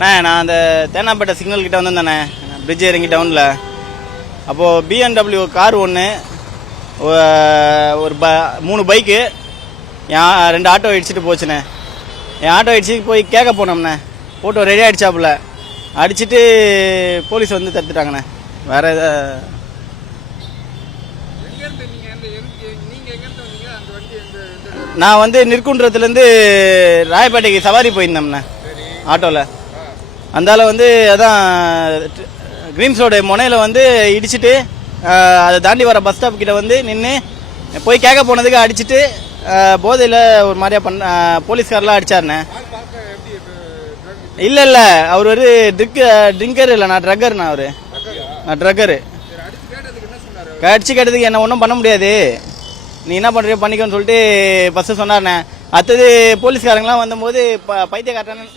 நான் அந்த தேனாம்பேட்டை சிக்னல் கிட்ட வந்திருந்தேண்ணே, பிரிட்ஜ் இறங்கி டவுனில். அப்போது BMW கார் ஒன்று, ஒரு 3 பைக்கு, என் 2 ஆட்டோ இடிச்சிட்டு போச்சுண்ணே. என் ஆட்டோ இடிச்சு போய் கேட்க போனோம்ண்ணே. போட்டோ ரெடி ஆகிடுச்சாப்புல, அடிச்சுட்டு போலீஸ் வந்து தடுத்துட்டாங்கண்ணே. வேறு நான் வந்து நெற்குன்றத்துலேருந்து ராயப்பேட்டைக்கு சவாரி போயிருந்தோம்ண்ணே ஆட்டோவில். அந்தால வந்து அதான் கிரீம்ஸ் ரோடு முனையில் வந்து இடிச்சிட்டு அதை தாண்டி வர பஸ் ஸ்டாப் கிட்ட வந்து நின்று போய் கேட்க போனதுக்கு அடிச்சுட்டு போதையில் ஒரு மாதிரியா போலீஸ்காரெலாம் அடிச்சாருண்ணே. இல்லை அவர் ஒரு ட்ரிங்கர் இல்லை, நான் ட்ரக்கர்ண்ணா. நான் ட்ரக்கரு. அடிச்சு கேட்டதுக்கு என்ன ஒன்றும் பண்ண முடியாது, நீ என்ன பண்ணுறியோ பண்ணிக்கோன்னு சொல்லிட்டு ஃபஸ்ட்டு சொன்னார்ண்ணே. அடுத்தது போலீஸ்காரங்களாம் வந்தபோது பைத்தியக்காரன்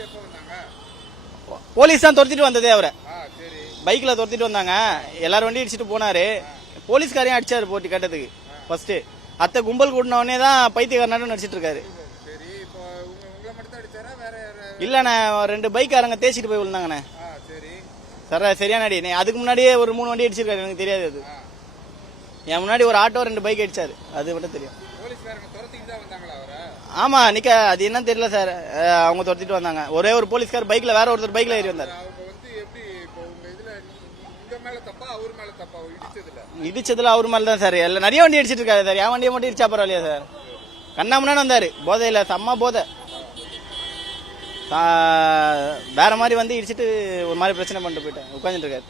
போலீஸ் தான் துரத்திட்டு வந்ததே. அவரை பைக்கில் துரத்திட்டு வந்தாங்க, எல்லாரும் வண்டி அடிச்சுட்டு போனார். போலீஸ்காரையும் அடிச்சார் போட்டி கேட்டதுக்கு ஃபஸ்ட்டு. அத்தை கும்பல் கூட்டினவனே தான் பைத்தியக்காரனாட்டம் நடிச்சிட்டு இருக்காரு. இல்லைண்ணே, 2 பைக்காரங்க தேய்ச்சிட்டு போய் விழுந்தாங்கண்ணே. சரியான அடி. அதுக்கு முன்னாடியே ஒரு 3 வண்டி அடிச்சிருக்காரு, எனக்கு தெரியாது. அது என் முன்னாடி ஒரு ஆட்டோ 2 பைக் அடிச்சாரு, அது மட்டும் தெரியும். ஆமா நிக்க, அது என்னன்னு தெரியல சார். அவங்க துரத்திட்டு வந்தாங்க. ஒரே ஒரு போலீஸ்கார் பைக்ல, வேற ஒருத்தர் பைக்ல ஏறி வந்தார். இடிச்சதுல அவர் மேல தான் சார். எல்லாம் நிறைய வண்டி அடிச்சிட்டு இருக்காரு சார். என் வண்டியை மட்டும் இடிச்சா பரவாயில்லையா சார்? கண்ணா முன்னாடி வந்தாரு, போதையில செம்ம போதை. வேற மாதிரி வந்து இடிச்சிட்டு ஒரு மாதிரி பிரச்சனை பண்ணிட்டு போயிட்டேன், உட்காந்துட்டு இருக்காரு.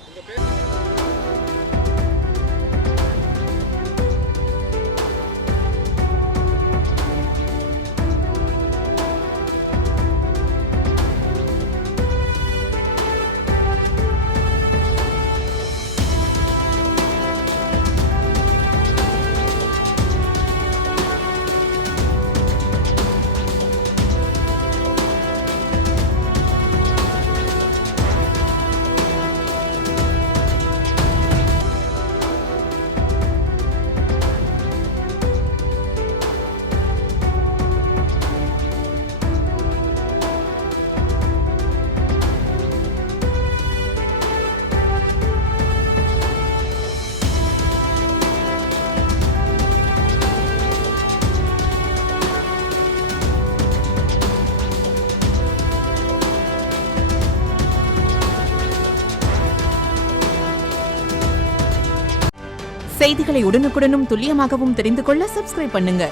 செய்திகளை உடனுக்குடனும் துல்லியமாகவும் தெரிந்து கொள்ள சப்ஸ்கிரைப் பண்ணுங்க.